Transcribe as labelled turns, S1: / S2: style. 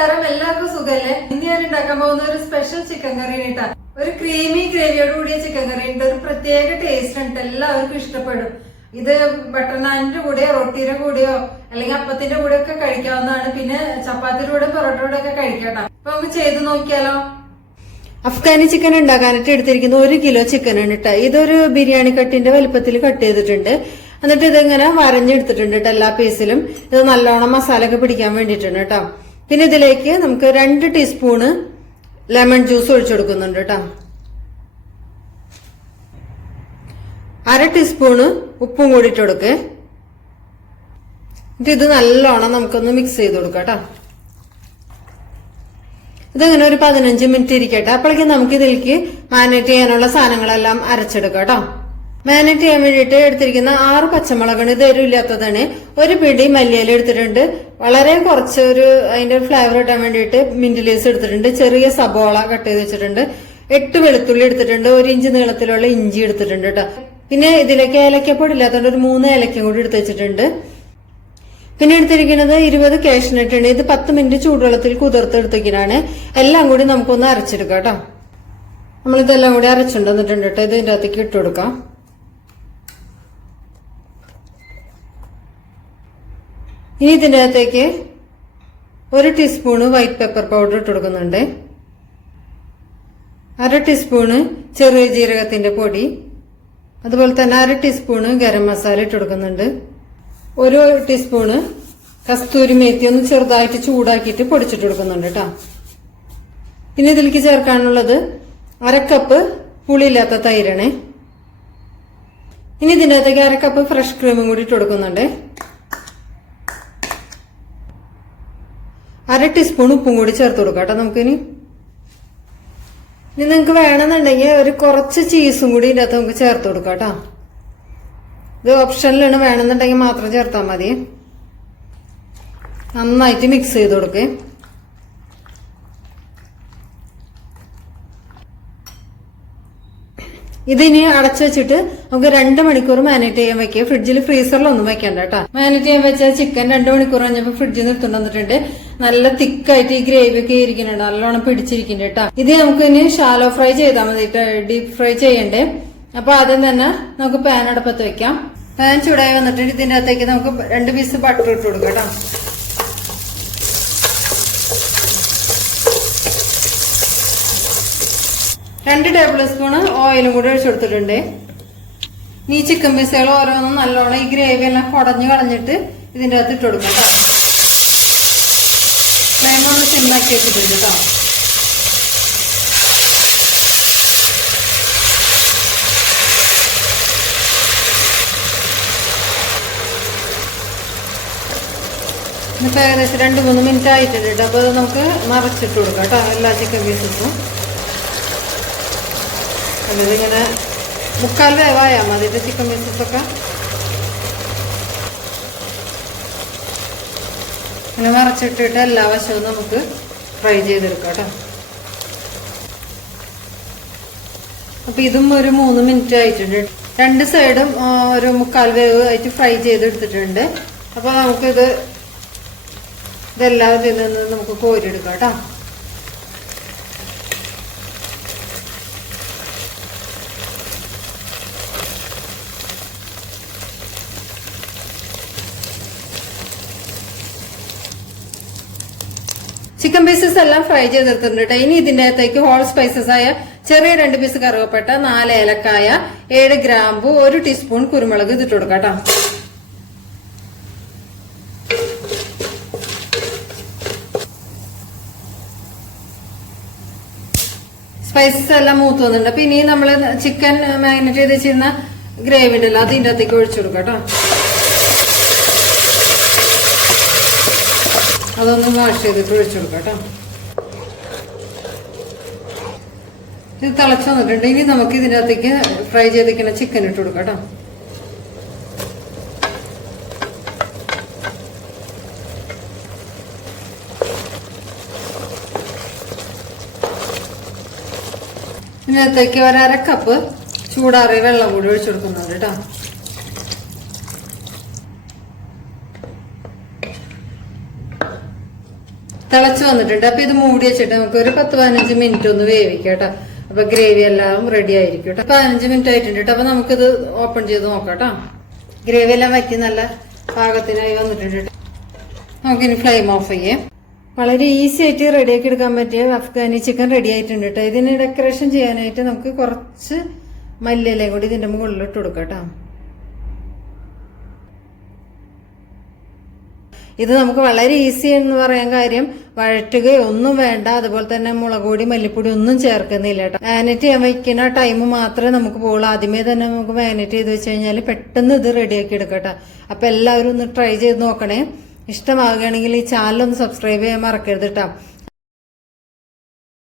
S1: നമസ്കാരം എല്ലാവർക്കും സുഖല്ലേ? ഇന്ന് ഞാൻ ഉണ്ടാക്കാൻ പോകുന്ന ഒരു സ്പെഷ്യൽ ചിക്കൻ കറി കേട്ടാ ഒരു ക്രീമി ഗ്രേവിയോട് കൂടിയ ചിക്കൻ കറി ഉണ്ട്. ഒരു പ്രത്യേക ടേസ്റ്റ് ഉണ്ട്. എല്ലാവർക്കും ഇഷ്ടപ്പെടും. ഇത് ബട്ടർ നാനിന്റെ കൂടെ റൊട്ടിയുടെ കൂടെയോ അല്ലെങ്കിൽ അപ്പത്തിന്റെ കൂടെ ഒക്കെ കഴിക്കാവുന്നതാണ്. പിന്നെ ചപ്പാത്തിയുടെ കൂടെ പൊറോട്ടയുടെ ഒക്കെ കഴിക്കട്ടാ അപ്പൊ നമുക്ക് ചെയ്ത് നോക്കിയാലോ? അഫ്ഗാനി ചിക്കൻ ഉണ്ടാക്കാനായിട്ട് എടുത്തിരിക്കുന്ന ഒരു കിലോ ചിക്കൻ ആണ് കേട്ടോ ഇതൊരു ബിരിയാണി കട്ടിന്റെ വലുപ്പത്തിൽ കട്ട് ചെയ്തിട്ടുണ്ട്. എന്നിട്ട് ഇതിങ്ങനെ വരഞ്ഞെടുത്തിട്ടുണ്ട് കേട്ടോ എല്ലാ പീസിലും ഇത് നല്ലോണം മസാല ഒക്കെ പിടിക്കാൻ വേണ്ടിയിട്ടുണ്ട് കേട്ടോ പിന്നെ ഇതിലേക്ക് നമുക്ക് രണ്ട് ടീസ്പൂണ് ലെമൺ ജ്യൂസ് ഒഴിച്ചു കൊടുക്കുന്നുണ്ട് കേട്ടോ. അര ടീസ്പൂണ് ഉപ്പും കൂടി ഇട്ട് കൊടുക്കേ. എന്നിട്ട് ഇത് നല്ലോണം നമുക്കൊന്ന് മിക്സ് ചെയ്ത് കൊടുക്കാം കേട്ടോ. ഇതങ്ങനെ ഒരു പതിനഞ്ച് മിനിറ്റ് ഇരിക്കട്ടെ. അപ്പോഴേക്കും നമുക്ക് ഇതിലേക്ക് മാരിനേറ്റ് ചെയ്യാനുള്ള സാധനങ്ങളെല്ലാം അരച്ചെടുക്കാം കേട്ടോ. മാരിനേറ്റ് ചെയ്യാൻ വേണ്ടിയിട്ട് എടുത്തിരിക്കുന്ന ആറ് പച്ചമുളകാണ്. ഇത് എരിവില്ലാത്തതാണ് ഒരു പിടി മല്ലിയില എടുത്തിട്ടുണ്ട്. വളരെ കുറച്ച് ഒരു അതിന്റെ ഫ്ലേവർ കിട്ടാൻ വേണ്ടിയിട്ട് മിന്റ് ലീസ് എടുത്തിട്ടുണ്ട്. ചെറിയ സബോള കട്ട് ചെയ്ത് വെച്ചിട്ടുണ്ട്. എട്ട് വെളുത്തുള്ളി എടുത്തിട്ടുണ്ട്. ഒരു ഇഞ്ച് നീളത്തിലുള്ള ഇഞ്ചി എടുത്തിട്ടുണ്ട് കേട്ടോ പിന്നെ ഇതിലേക്ക് ഏലക്കപ്പൊടി ഇല്ലാത്തതുകൊണ്ട് ഒരു മൂന്ന് ഏലക്കയും കൂടി എടുത്ത് വെച്ചിട്ടുണ്ട്. പിന്നെ എടുത്തിരിക്കുന്നത് ഇരുപത് കാഷ്നട്ട് ഉണ്ട് ഇത് പത്ത് മിനിറ്റ് ചൂടുവെള്ളത്തിൽ കുതിർത്തെടുത്തേക്കിനാണ് എല്ലാം കൂടി നമുക്കൊന്ന് അരച്ചെടുക്കാം കേട്ടോ നമ്മളിതെല്ലാം കൂടി അരച്ചുണ്ടെന്നിട്ടുണ്ട് കേട്ടോ ഇത് ഇതിന്റെ അകത്തേക്ക് ഇട്ട് കൊടുക്കാം. ഇനി ഇതിന്റെ അകത്തേക്ക് ഒരു ടീസ്പൂണ് വൈറ്റ് പെപ്പർ പൗഡർ ഇട്ട് കൊടുക്കുന്നുണ്ട്. അര ടീസ്പൂണ് ചെറിയ ജീരകത്തിന്റെ പൊടി. അതുപോലെ തന്നെ അര ടീസ്പൂണ് ഗരം മസാല ഇട്ട് കൊടുക്കുന്നുണ്ട്. ഒരു ടീസ്പൂണ് കസ്തൂരി മേത്തി ഒന്ന് ചെറുതായിട്ട് ചൂടാക്കിയിട്ട് പൊടിച്ചിട്ട് കൊടുക്കുന്നുണ്ട് കേട്ടോ. പിന്നെ ഇതിലേക്ക് ചേർക്കാനുള്ളത് അരക്കപ്പ് പുളിയില്ലാത്ത തൈരാണ്. ഇനി ഇതിന്റെ അകത്തേക്ക് അരക്കപ്പ് ഫ്രഷ് ക്രീമും കൂടി ഇട്ട് കൊടുക്കുന്നുണ്ട്. അര ടീസ്പൂൺ ഉപ്പും കൂടി ചേർത്ത് കൊടുക്കാം കേട്ടോ നമുക്കിനി. ഇനി നിങ്ങൾക്ക് വേണമെന്നുണ്ടെങ്കിൽ ഒരു കുറച്ച് ചീസും കൂടി ഇതിന്റെ അകത്ത് നമുക്ക് ചേർത്ത് കൊടുക്കാം കേട്ടോ. ഇത് ഓപ്ഷനിലാണ് വേണമെന്നുണ്ടെങ്കിൽ മാത്രം ചേർത്താൽ മതി. നന്നായിട്ട് മിക്സ് ചെയ്ത് കൊടുക്കേ. ഇതിനി അടച്ചു വെച്ചിട്ട് നമുക്ക് രണ്ട് മണിക്കൂർ മാനേറ്റ് ചെയ്യാൻ വെക്കുക ഫ്രിഡ്ജിൽ ഫ്രീസറിലൊന്നും വെക്കണ്ട കേട്ടോ. മാനേറ്റ് ചെയ്യാൻ വെച്ച ചിക്കൻ രണ്ട് മണിക്കൂർ കഴിഞ്ഞപ്പോൾ ഫ്രിഡ്ജിൽ നിർത്തുകൊണ്ട് വന്നിട്ടുണ്ട്. നല്ല തിക്കായിട്ട് ഈ ഗ്രേവി ഒക്കെ ഇരിക്കുന്നുണ്ട് നല്ലോണം പിടിച്ചിരിക്കുന്നുണ്ട് കേട്ടോ ഇത് നമുക്ക് ഇനി ഷാലോ ഫ്രൈ ചെയ്താൽ മതി ഡീപ് ഫ്രൈ ചെയ്യണ്ടേ. അപ്പൊ ആദ്യം തന്നെ നമുക്ക് പാൻ അടുപ്പത്ത് വെക്കാം. പാൻ ചൂടായി വന്നിട്ടുണ്ട് ഇതിന്റെ അകത്തേക്ക് നമുക്ക് രണ്ട് പീസ് ബട്ടർ ഇട്ട് കൊടുക്കാം കേട്ടോ രണ്ട് ടേബിൾ സ്പൂണ് ഓയിലും കൂടി ഒഴിച്ചു കൊടുത്തിട്ടുണ്ട്. ഈ ചിക്കൻ പീസുകൾ ഓരോന്നും നല്ലോണം ഈ ഗ്രേവി എല്ലാം കുടഞ്ഞു കളഞ്ഞിട്ട് ഇതിന്റെ അകത്ത് ഇട്ട് കൊടുക്കാം ഒന്ന് സിമ്മാക്കി വെച്ചിട്ടുണ്ട് കേട്ടോ. ഇന്നിപ്പോൾ ഏകദേശം രണ്ട് മൂന്ന് മിനിറ്റ് ആയിട്ടുണ്ട് കേട്ടോ. അപ്പോൾ നമുക്ക് മറച്ചിട്ട് കൊടുക്കാം കേട്ടോ. എല്ലാ ചിക്കൻ പീസസും ഇങ്ങനെ മുക്കാൽ വേവായാൽ മതി. ചിക്കൻ പീസസൊക്കെ ഇങ്ങനെ മറച്ചിട്ടിട്ട് എല്ലാ വശവും നമുക്ക് ഫ്രൈ ചെയ്തെടുക്കാം കേട്ടോ. അപ്പൊ ഇതും ഒരു മൂന്ന് മിനിറ്റ് ആയിട്ടുണ്ട്. രണ്ട് സൈഡും ഒരു മുക്കാൽ വേവ് ആയിട്ട് ഫ്രൈ ചെയ്തെടുത്തിട്ടുണ്ട്. അപ്പൊ നമുക്കിത് ഇതെല്ലാം ഇതിൽ നിന്ന് നമുക്ക് കോരിയെടുക്കാം കേട്ടോ. ചിക്കൻ പീസസ് എല്ലാം ഫ്രൈ ചെയ്തെടുത്തിട്ടുണ്ട് കേട്ടോ ഇനി ഇതിന്റെ അകത്തേക്ക് ഹോൾ സ്പൈസസ് ആയ ചെറിയ രണ്ട് പീസ് കറുവപ്പട്ട നാല് ഏലക്കായ ഏഴ് ഗ്രാമ്പു ഒരു ടീസ്പൂൺ കുരുമുളക് ഇതിട്ട് കൊടുക്കാം സ്പൈസസ് എല്ലാം മൂത്ത് വന്നിട്ടുണ്ട്. അപ്പൊ ഇനി നമ്മൾ ചിക്കൻ മാരിനേറ്റ് ചെയ്ത് വെച്ചിരുന്ന ഗ്രേവി ഉണ്ടല്ലോ അത് അകത്തേക്ക് ഒഴിച്ചു കൊടുക്കാം കേട്ടോ അതൊന്ന് വാഷ് ചെയ്തിട്ട് ഒഴിച്ചു കൊടുക്കാം ഇത് തിളച്ച് വന്നിട്ടുണ്ട്. ഇനി നമുക്ക് ഇതിനകത്തേക്ക് ഫ്രൈ ചെയ്തിരിക്കുന്ന ചിക്കൻ ഇട്ട് കൊടുക്കാം ഇതിനകത്തേക്ക് ഒരര കപ്പ് ചൂടാറിയ വെള്ളം കൂടി ഒഴിച്ചു കൊടുക്കുന്നുണ്ട് കേട്ടോ. തിളച്ച് വന്നിട്ടുണ്ട്. അപ്പൊ ഇത് മൂടി വെച്ചിട്ട് നമുക്ക് ഒരു പത്ത് പതിനഞ്ച് മിനിറ്റ് ഒന്ന് വേവിക്കാം അപ്പൊ ഗ്രേവി എല്ലാം റെഡി ആയിരിക്കും പതിനഞ്ച് മിനിറ്റ് ആയിട്ടുണ്ട് കേട്ടോ. അപ്പൊ നമുക്കിത് ഓപ്പൺ ചെയ്ത് നോക്കാം ഗ്രേവി എല്ലാം വറ്റി നല്ല പാകത്തിനായി വന്നിട്ടുണ്ട് കേട്ടോ. നമുക്കിനി ഫ്ലെയിം ഓഫ് ചെയ്യാം. വളരെ ഈസി ആയിട്ട് റെഡിയാക്കി എടുക്കാൻ പറ്റിയ അഫ്ഗാനി ചിക്കൻ റെഡി ആയിട്ടുണ്ട് കേട്ടോ. ഇതിന് ഡെക്കറേഷൻ ചെയ്യാനായിട്ട് നമുക്ക് കുറച്ച് മല്ലിയിലയും കൂടി ഇതിന്റെ മുകളിൽ ഇട്ട് കൊടുക്കാം കേട്ടോ. ഇത് നമുക്ക് വളരെ ഈസി എന്ന് പറയാൻ കാര്യം വഴറ്റുകയൊന്നും വേണ്ട അതുപോലെ തന്നെ മുളക് പൊടി മല്ലിപ്പൊടി ഒന്നും ചേർക്കുന്നില്ല കേട്ടോ മാനേറ്റ് ചെയ്യാൻ വയ്ക്കുന്ന ടൈം മാത്രമേ നമുക്ക് പോകുള്ളൂ ആദ്യമേ തന്നെ നമുക്ക് മാനേറ്റ് ചെയ്ത് വെച്ച് കഴിഞ്ഞാൽ പെട്ടെന്ന് ഇത് റെഡിയാക്കി എടുക്കട്ടെ അപ്പൊ എല്ലാവരും ഒന്ന് ട്രൈ ചെയ്ത് നോക്കണേ. ഇഷ്ടമാവുകയാണെങ്കിൽ ഈ ചാനൽ ഒന്ന് സബ്സ്ക്രൈബ് ചെയ്യാൻ മറക്കരുത് കേട്ടോ